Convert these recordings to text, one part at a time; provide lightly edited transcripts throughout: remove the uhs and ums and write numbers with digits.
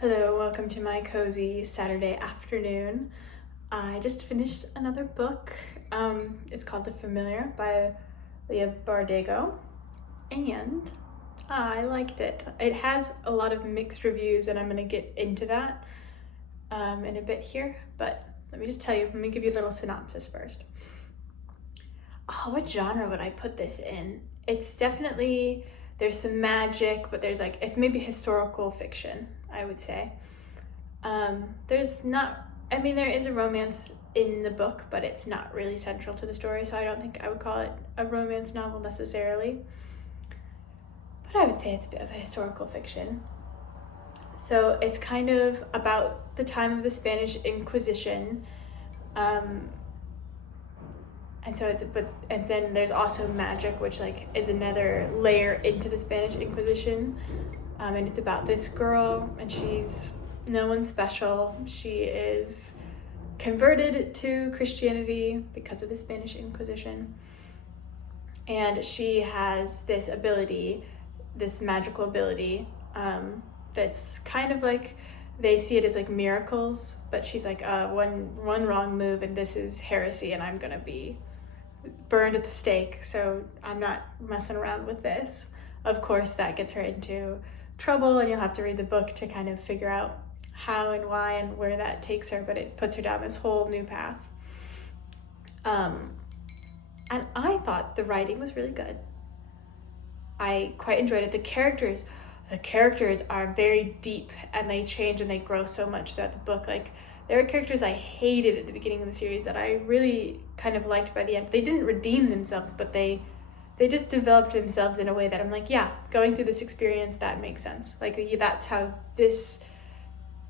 Hello, welcome to my cozy Saturday afternoon. I just finished another book. It's called The Familiar by Leigh Bardagos, and I liked it. It has a lot of mixed reviews, and I'm going to get into that in a bit here, but let me just tell you, let me give you a little synopsis first. Oh, what genre would I put this in? It's definitely, there's some magic, but there's like, it's maybe historical fiction, I would say. There's not, I mean, there is a romance in the book, but it's not really central to the story, so I don't think I would call it a romance novel necessarily. But I would say it's a bit of a historical fiction. So it's kind of about the time of the Spanish Inquisition. And so and then there's also magic, which like is another layer into the Spanish Inquisition. And it's about this girl, and she's no one special. She is converted to Christianity because of the Spanish Inquisition. And she has this ability, this magical ability, that's kind of like, they see it as like miracles, but she's like, one wrong move and this is heresy and I'm gonna be burned at the stake, so I'm not messing around with this. Of course, that gets her into trouble, and you'll have to read the book to kind of figure out how and why and where that takes her, but it puts her down this whole new path. And I thought the writing was really good. I quite enjoyed it. The characters are very deep, and they change and they grow so much throughout the book. Like, there were characters I hated at the beginning of the series that I really kind of liked by the end. They didn't redeem themselves, but they just developed themselves in a way that I'm like, yeah, going through this experience, that makes sense. Like, that's how this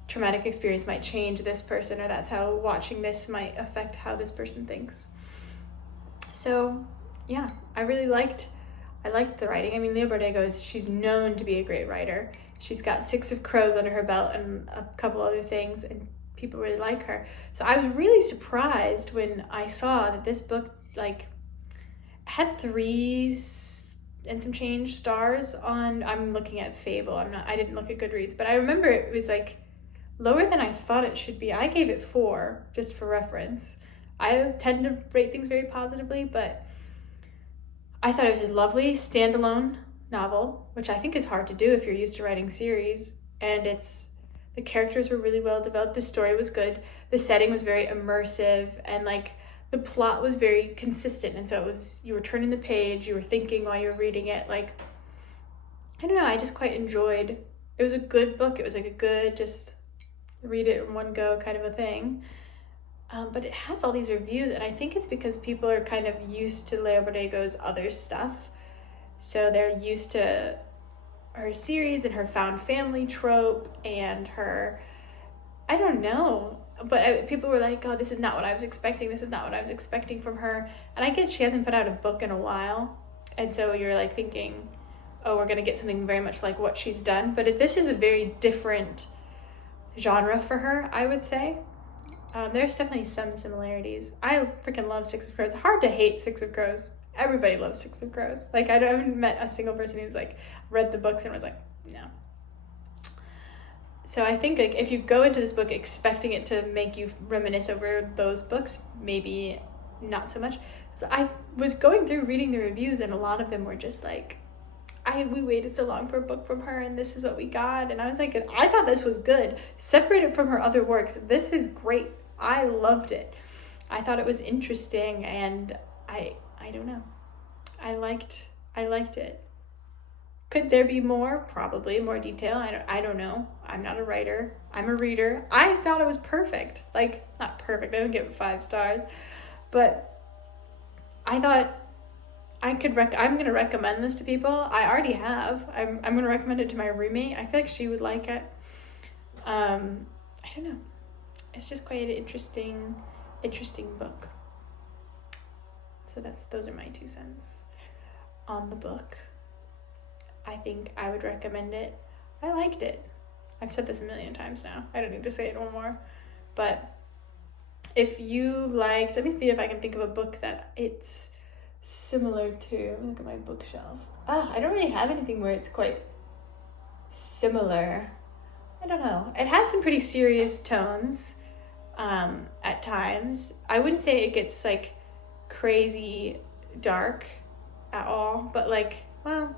traumatic experience might change this person, or that's how watching this might affect how this person thinks. So yeah, I liked the writing. I mean, Leigh Bardagos, she's known to be a great writer. She's got Six of Crows under her belt and a couple other things, and people really like her. So I was really surprised when I saw that this book like had 3 and some change stars on, I'm looking at Fable, I didn't look at Goodreads, but I remember it was like lower than I thought it should be. I gave it 4, just for reference. I tend to rate things very positively, but I thought it was a lovely standalone novel, which I think is hard to do if you're used to writing series, and the characters were really well developed, the story was good, the setting was very immersive, and like the plot was very consistent, and so it was, you were turning the page, you were thinking while you were reading it. Like, I don't know, I just quite enjoyed, it was a good book. It was like a good, just read it in one go kind of a thing. But it has all these reviews, and I think it's because people are kind of used to Leigh Bardagos' other stuff. So they're used to her series and her found family trope and her, I don't know, but people were like, oh, this is not what I was expecting. This is not what I was expecting from her. And I get she hasn't put out a book in a while. And so you're like thinking, oh, we're going to get something very much like what she's done. But this is a very different genre for her, I would say. There's definitely some similarities. I freaking love Six of Crows. It's hard to hate Six of Crows. Everybody loves Six of Crows. Like, I haven't met a single person who's like read the books and was like, no. So I think like if you go into this book expecting it to make you reminisce over those books, maybe not so much. So I was going through reading the reviews, and a lot of them were just like, we waited so long for a book from her, and this is what we got. And I was like, I thought this was good. Separated from her other works, this is great. I loved it. I thought it was interesting, and I don't know. I liked it. Could there be more? Probably more detail. I don't know. I'm not a writer. I'm a reader. I thought it was perfect. Like, not perfect. I didn't give it 5 stars, but I thought I'm going to recommend this to people. I already have. I'm going to recommend it to my roommate. I feel like she would like it. I don't know. It's just quite an interesting book. So those are my 2 cents on the book. I think I would recommend it. I liked it. I've said this a million times now. I don't need to say it no more. But if you liked, let me see if I can think of a book that it's similar to. Let me look at my bookshelf. I don't really have anything where it's quite similar. I don't know. It has some pretty serious tones at times. I wouldn't say it gets like crazy dark at all, but like, well,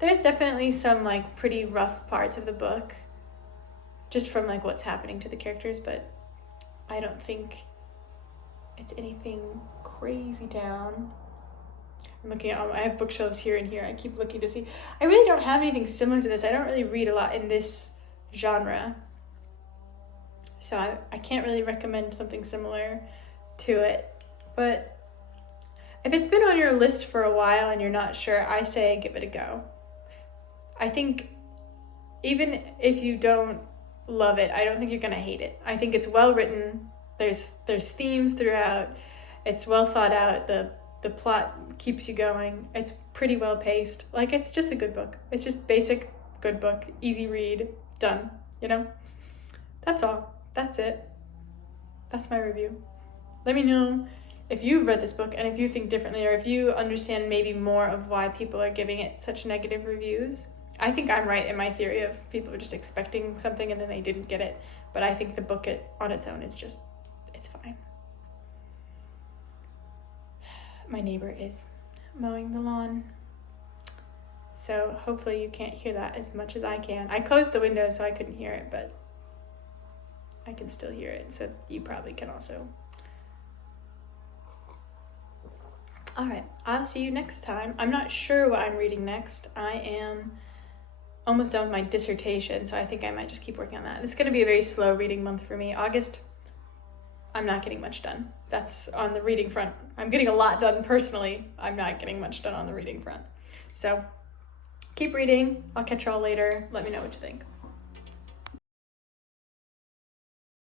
there's definitely some like pretty rough parts of the book just from like what's happening to the characters, but I don't think it's anything crazy down. I'm looking at I have bookshelves here and here. I keep looking to see. I really don't have anything similar to this. I don't really read a lot in this genre, so I can't really recommend something similar to it. But if it's been on your list for a while and you're not sure, I say give it a go. I think even if you don't love it, I don't think you're gonna hate it. I think it's well written. There's themes throughout. It's well thought out. The plot keeps you going. It's pretty well paced. Like, it's just a good book. It's just basic good book, easy read, done, you know? That's all. That's it. That's my review. Let me know if you've read this book and if you think differently, or if you understand maybe more of why people are giving it such negative reviews. I think I'm right in my theory of people are just expecting something and then they didn't get it. But I think the book on its own is just, it's fine. My neighbor is mowing the lawn, so hopefully you can't hear that as much as I can. I closed the window so I couldn't hear it, but I can still hear it, so you probably can also. All right, I'll see you next time. I'm not sure what I'm reading next. I am almost done with my dissertation, so I think I might just keep working on that. It's going to be a very slow reading month for me. August, I'm not getting much done. That's on the reading front. I'm getting a lot done personally. I'm not getting much done on the reading front. So keep reading. I'll catch y'all later. Let me know what you think.